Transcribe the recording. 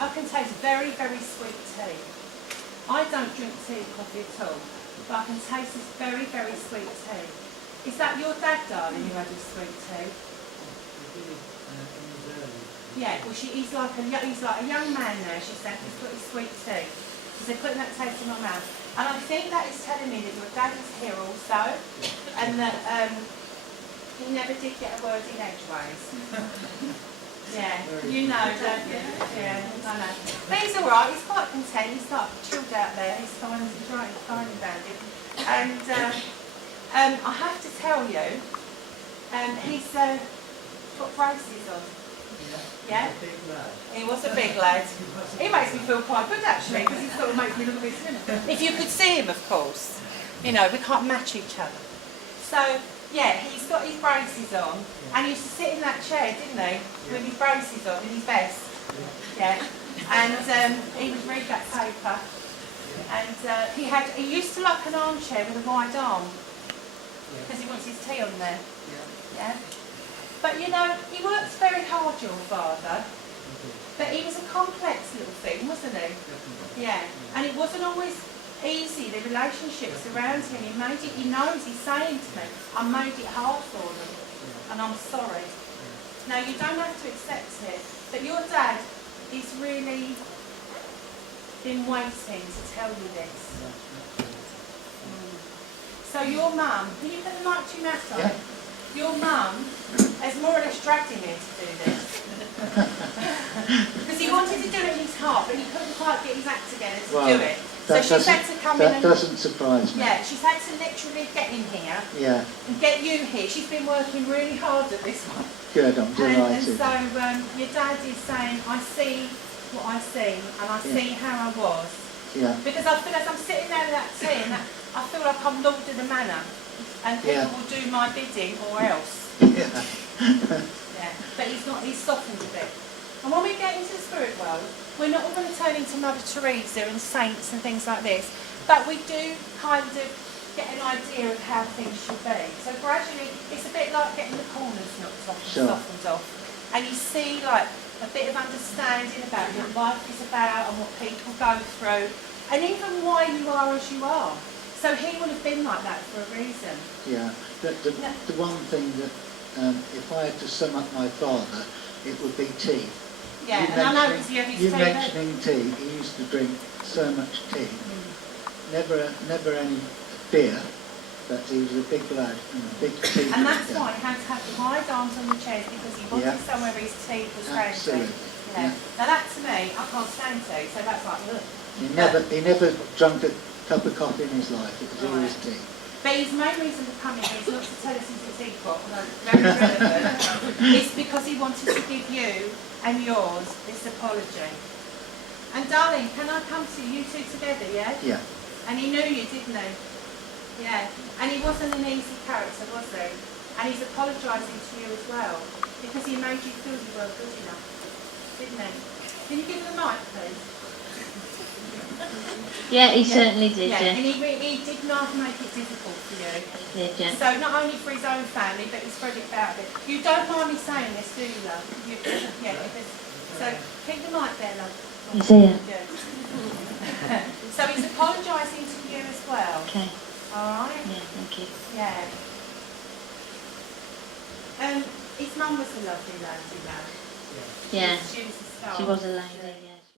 I can taste very, very sweet tea. I don't drink tea or coffee at all, but I can taste this very, very sweet tea. Is that your dad, darling, who had this sweet tea? Yeah, well, he's like a young man now, she said, he's got his sweet tea. Because they're putting that taste in my mouth. And I think that is telling me that your dad is here also, and that he never did get a word in edgeways. Yeah, you know, don't you? Yeah, I know. But he's alright, he's quite content, he's like chilled out there, he's fine about it. And I have to tell you, he's got braces on. Yeah? He was a big lad. He makes me feel quite good actually, because he sort of makes me look a bit slim. If you could see him, of course. You know, we can't match each other. So, yeah, he's got his braces on, and he used to sit in that chair, didn't he? With his braces on, with his vest. Yeah. And he would read that paper. And he used to like an armchair with a wide arm, because he wants his tea on there. Yeah. But you know, he works very hard, your father. But he was a complex little thing, wasn't he? Yeah. And it wasn't always easy, the relationships around him. He knows, he's saying to me, I made it hard for them. And I'm sorry. Now, you don't have to accept it, but your dad is really been waiting to tell you this. So your mum, can you put the mic to your mouth on? Yeah. Your mum has more or less dragged him here to do this. Because he wanted to do it in his heart, but he couldn't quite get his act together to do it. So she's had to come in and... That doesn't surprise me. Yeah, she's had to literally get him here. Yeah. And get you here. She's been working really hard at this one. Good, I'm delighted. And so your dad is saying, I see what I see, and I see how I was. Yeah. Because I feel as I'm sitting there with that tea, and I feel like I'm Lord of the Manor. And people will do my bidding or else. Yeah. Yeah. But he's softened a bit. And when we get into the spirit world, we're not all going to turn into Mother Teresa and saints and things like this, but we do kind of get an idea of how things should be. So gradually, it's a bit like getting the corners knocked off and softened off. And you see like a bit of understanding about what life is about and what people go through, and even why you are as you are. So he would have been like that for a reason. Yeah. The one thing that, if I had to sum up my father, it would be tea. Yeah, and I know because you mentioning tea, he used to drink so much tea. Never any beer, but he was a big lad and a big tea drinker. And that's why he had to have the wide arms on the chairs, because he wanted somewhere where his tea was handy. Absolutely. Yeah. Now that to me, I can't stand tea, so that's like, ugh. He never drunk a cup of coffee in his life, it was always tea. But his main reason for coming here is not to tell us he's a teapot, very relevant. It's because he wanted to give you and yours this apology. And darling, can I come to you two together, yeah? Yeah. And he knew you, didn't he? Yeah. And he wasn't an easy character, was he? And he's apologising to you as well, because he made you feel you weren't good enough, didn't he? Can you give him the mic, please? Yeah, he certainly did, yeah. And he did not make it difficult for you. He did, yeah. So not only for his own family, but he spread it about a bit. You don't mind me saying this, do you, love? So keep the mic there, love. He's here. Good. So he's apologising to you as well. Okay. All right? Yeah, thank you. Yeah. His mum was a lovely lady, though. Yeah. She was a star. She was a lady, yeah.